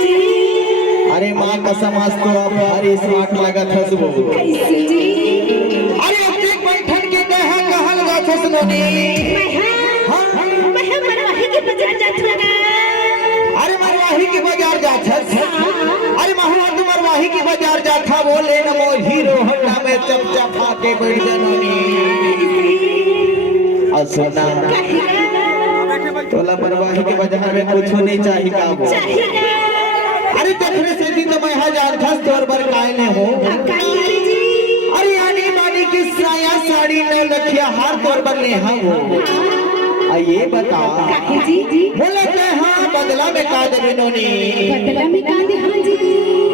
अरे माँ कसम आज तो आप भारी स्मार्ट लागत है सुबह अरे अपने बैठन के देह कहल जात है सुनोनी अरे मरवाही की बाजार जात है अरे महुआ तो मरवाही की बाजार जात था बोले न मो हीरो हन्ना में चपचपा के बैठ जनोनी असुना तोला मरवाही के बाजार में कुछ नहीं चाहिए का वो अरे देखने से भी तो मैं हजार था तोर बर कायने हो अरे आनी मानी की साया साड़ी न लखिया हार तोर बर ने हाँ हो ये बता बोले थे हाँ बदला में का दे बिनोनी बदला में का दे हाँ जी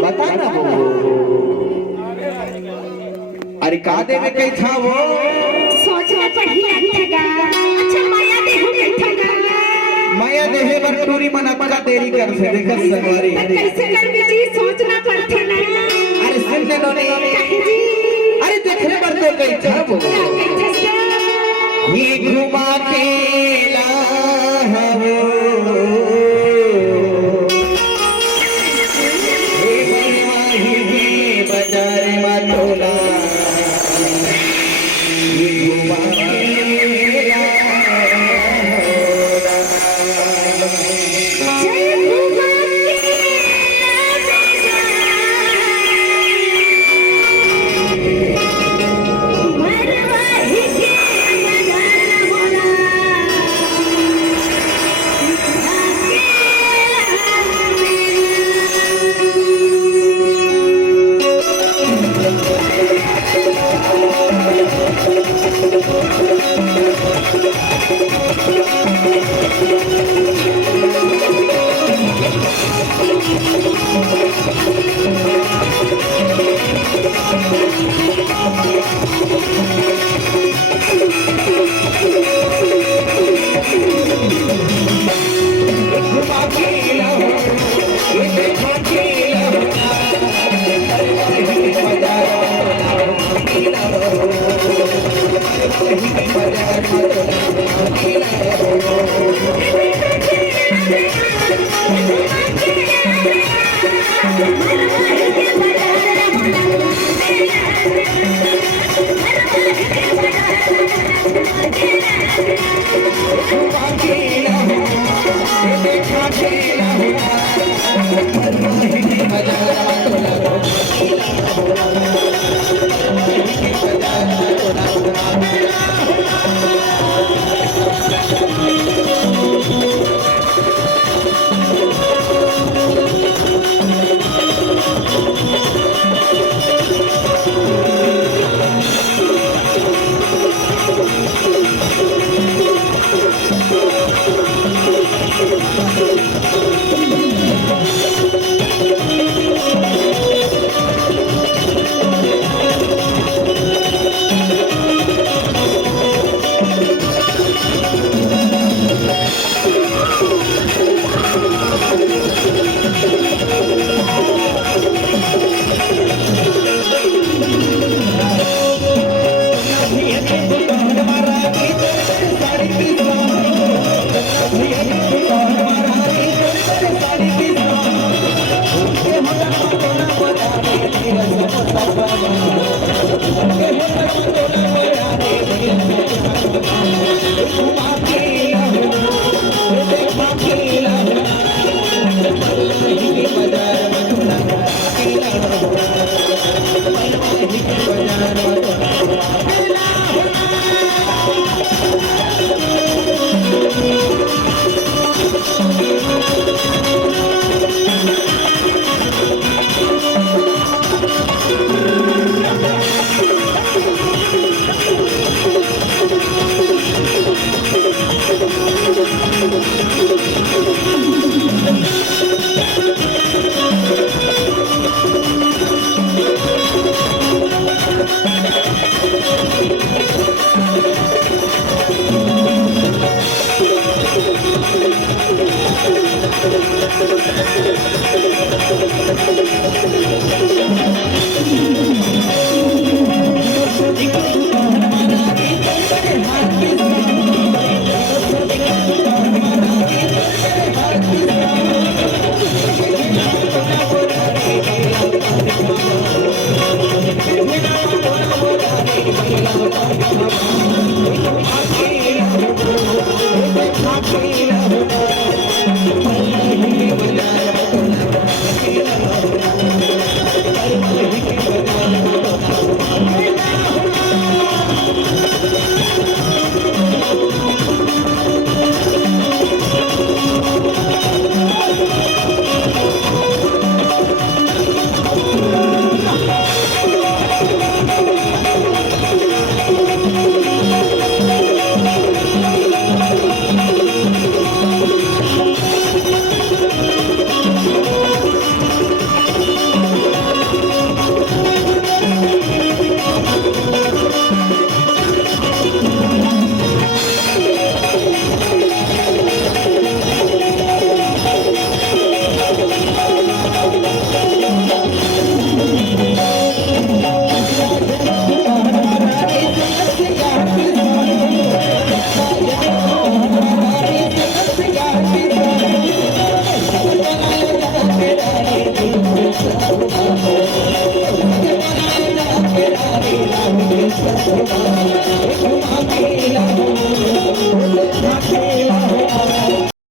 बता ना वो अरे का दे में कहीं था वो सोचना पड़िया ठगा अच्छा माया दे हो ठगा माया देहे बर टूरी मन अपना देरी कर से देखत सवारी कैसे कर जी सोचना पड़ता ना अरे सुन ले नोनी जी अरे देखने बर तो कहीं था वो ये घुमा के लाहरो हे बनवाही भी बाजार में तोला ये घुमा के Thank you.